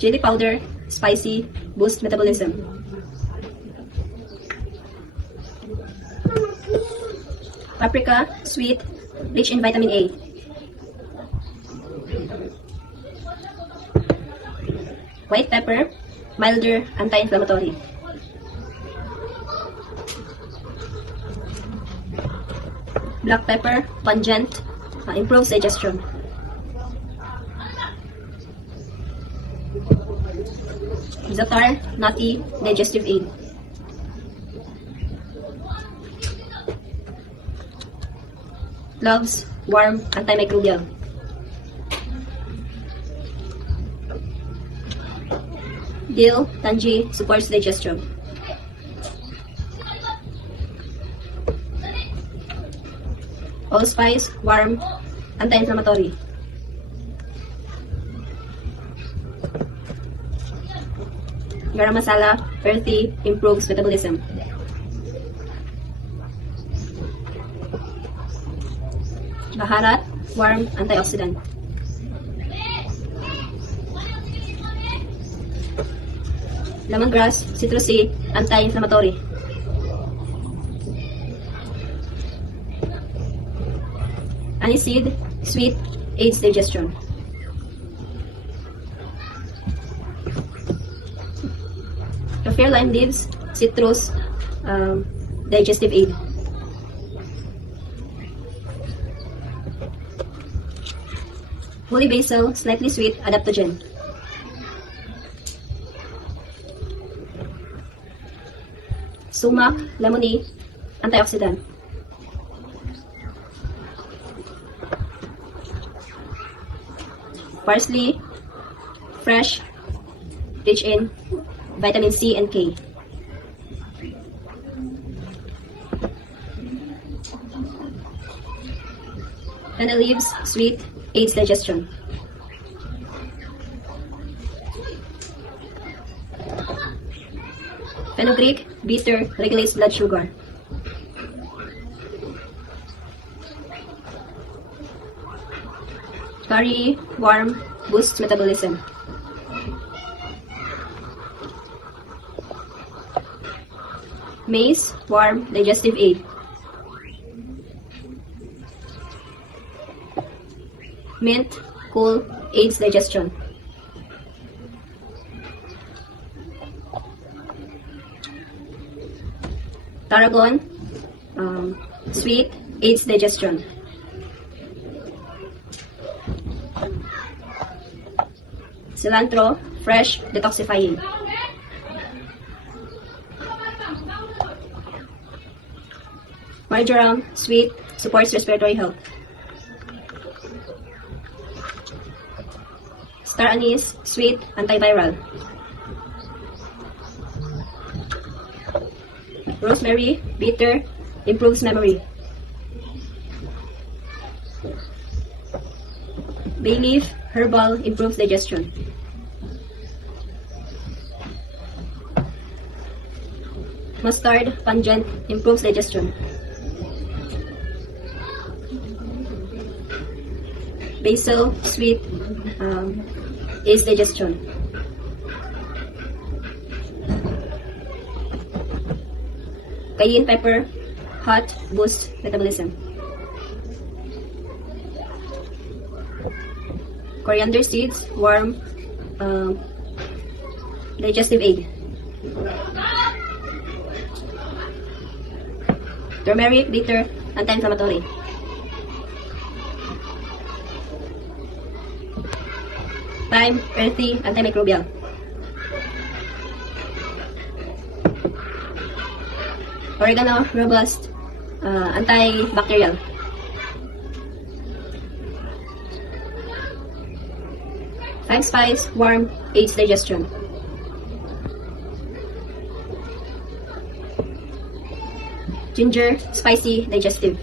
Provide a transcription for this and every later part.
Chili powder, spicy, boost metabolism. Paprika, sweet, rich in vitamin A. White pepper, milder, anti-inflammatory. Black pepper, pungent, improves digestion. Za'atar, nutty, digestive aid. Cloves, warm, antimicrobial. Dill, tangy, supports digestion. Allspice, warm, anti-inflammatory. Garam masala, earthy, improves metabolism. Baharat, warm, antioxidant. Lemongrass, citrusy, anti-inflammatory. Aniseed, sweet, aids digestion. Kaffir lime leaves, citrus, digestive aid. Holy basil, slightly sweet, adaptogen. Sumac, lemony, antioxidant. Parsley, fresh, rich in vitamin C and K. Fennel leaves, sweet, aids digestion. Fenugreek, bitter, regulates blood sugar. Curry, warm, boosts metabolism. Mace, warm, digestive aid. Mint, cool, aids digestion. Tarragon, sweet, aids digestion. Cilantro, fresh, detoxifying. Marjoram, sweet, supports respiratory health. Star anise, sweet, antiviral. Rosemary, bitter, improves memory. Bay leaf, herbal, improves digestion. Mustard, pungent, improves digestion. Basil, sweet, aids digestion. Cayenne pepper, hot, boosts metabolism. Coriander seeds, warm, digestive aid. Turmeric, bitter, anti-inflammatory. Thyme, earthy, antimicrobial. Oregano, robust, antibacterial. Five spice, warm, aids digestion. Ginger, spicy, digestive.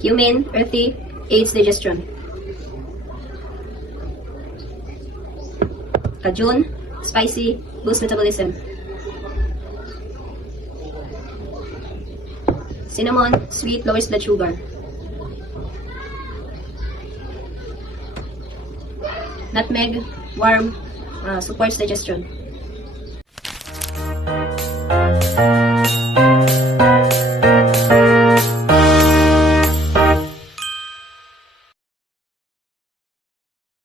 Cumin, earthy, aids digestion. Cajun, spicy, boosts metabolism. Cinnamon, sweet, lowers blood sugar. Nutmeg, warm, supports digestion.